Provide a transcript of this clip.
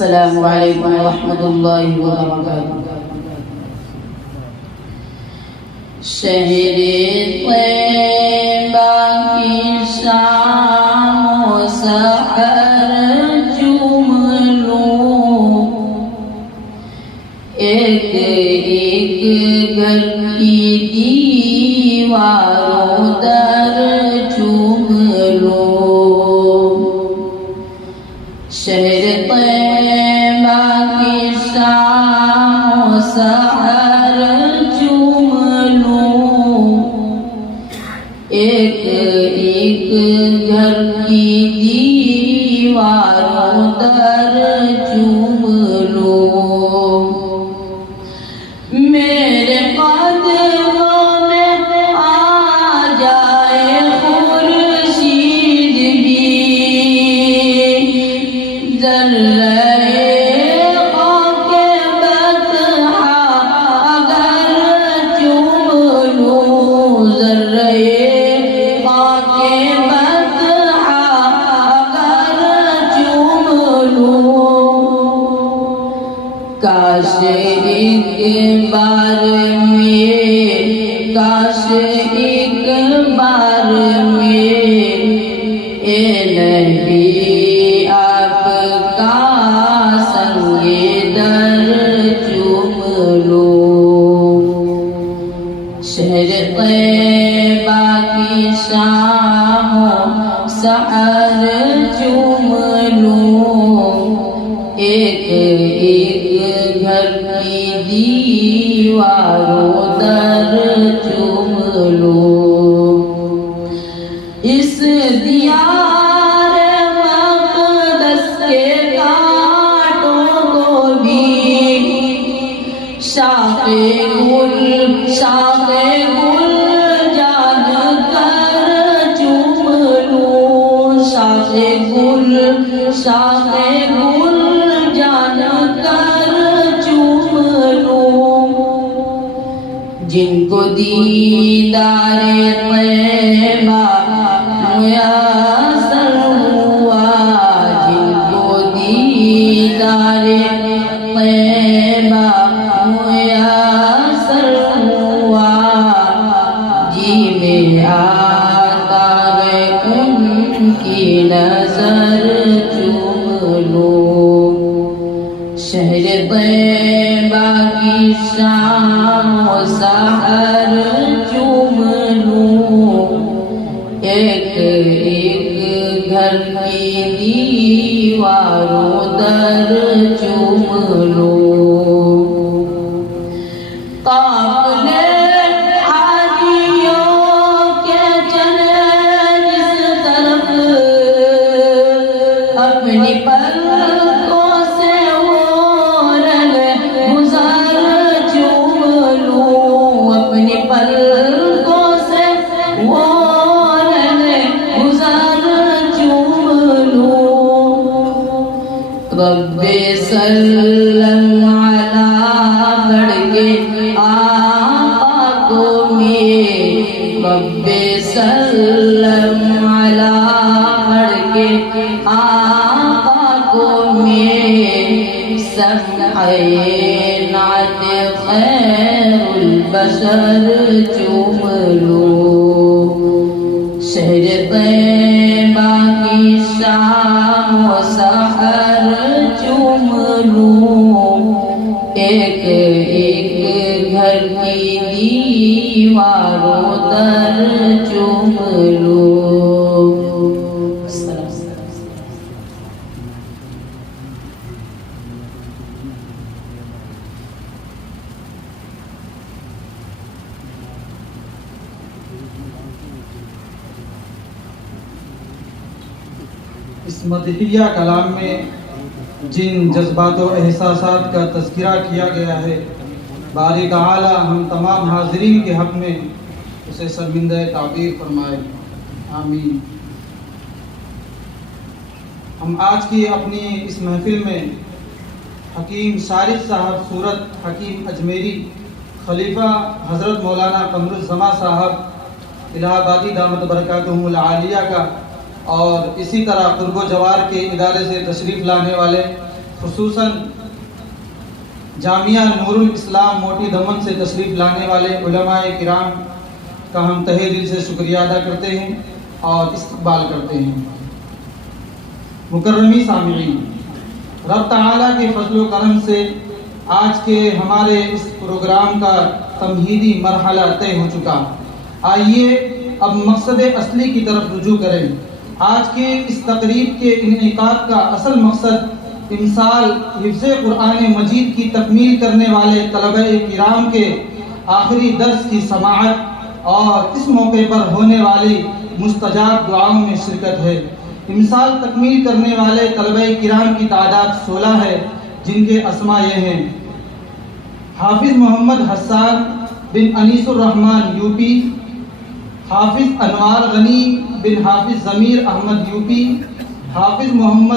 السلام علیکم ورحمۃ اللہ وبرکاتہ۔ شہر طیبہ کی شام و سحر چوم لوں، ایک ایک گھر کی دیواروں در چوم لوں۔ شہر طیبہ کی شام و سحر چوم لوں، ایک ایک گھر کی دیواروں در چوم لوں۔ میرے قدموں میں آ جائے خورشید بھی، ذرے خاک بطحا اگر چوم لوں، ذرے خاک بطحا اگر چوم لوں۔ کاش ایک بار میں، کاش ایک بار میں اے نبی آپ کا سنگ در چوم لوں۔ شہر طیبہ کی شام و سحر چوم لوں، ایک ایک گھر کی دیواروں در چوم لوں۔ اس دیار مقدس کے کانٹوں کو بھی شاخ گل جان کر چوم لوں، شاخ گل جان کر چوم لوں۔ جن کو دیدار طیبہ میسر ہوا، جن کو دیدار طیبہ میسر ہوا، جی میں آتا ہے ان کی نظر چوم لوں۔ شہر طیبہ کی شام و سحر چوم لوں، ایک ایک گھر کی دیواروں در چوم لوں۔ قافلے حاجیوں کے چلے جس طرف، اپنی پلکوں سے وہ رہگزر چوم لوں، اپنی پلکوں سے وہ رہگزر چوم لوں۔ رب سلم علی بڑھ کے آقا کو میں، رب سلم علی بڑھ کے آقا کو میں، سمعِ نعت خیر البشر چوم لوں۔ شہر طیبہ کی شام و سحر چوم لوں، ایک ایک گھر کی دیواروں در چوم لوں۔ اس مدحیہ کلام میں جن جذبات و احساسات کا تذکرہ کیا گیا ہے، باری تعالی ہم تمام حاضرین کے حق میں اسے شرمندہ تعبیر فرمائے، آمین۔ ہم آج کی اپنی اس محفل میں حکیم شارف صاحب صورت حکیم اجمیری، خلیفہ حضرت مولانا قمر الزماں صاحب الہ آبادی دامت برکاتہم العالیہ کا اور اسی طرح قرب و جوار کے ادارے سے تشریف لانے والے خصوصاً جامعہ نور الاسلام موٹی دمن سے تشریف لانے والے علماء کرام کا ہم تہہ دل سے شکریہ ادا کرتے ہیں اور استقبال کرتے ہیں۔ مکرمی سامعین، رب تعالیٰ کے فضل و کرم سے آج کے ہمارے اس پروگرام کا تمہیدی مرحلہ طے ہو چکا۔ آئیے اب مقصد اصلی کی طرف رجوع کریں۔ آج کے اس تقریب کے انعقاد کا اصل مقصد امسال حفظ قرآن مجید کی تکمیل کرنے والے طلبہ کرام کے آخری درس کی سماعت اور اس موقع پر ہونے والی مستجاب دعاؤں میں شرکت ہے۔ امسال تکمیل کرنے والے طلبہ کرام کی تعداد 16 ہے، جن کے اسماء یہ ہیں: حافظ محمد حسان بن انیس الرحمن یوپی، حافظ انوار غنی بن حافظ ضمیر احمد یوپی، حافظ محمد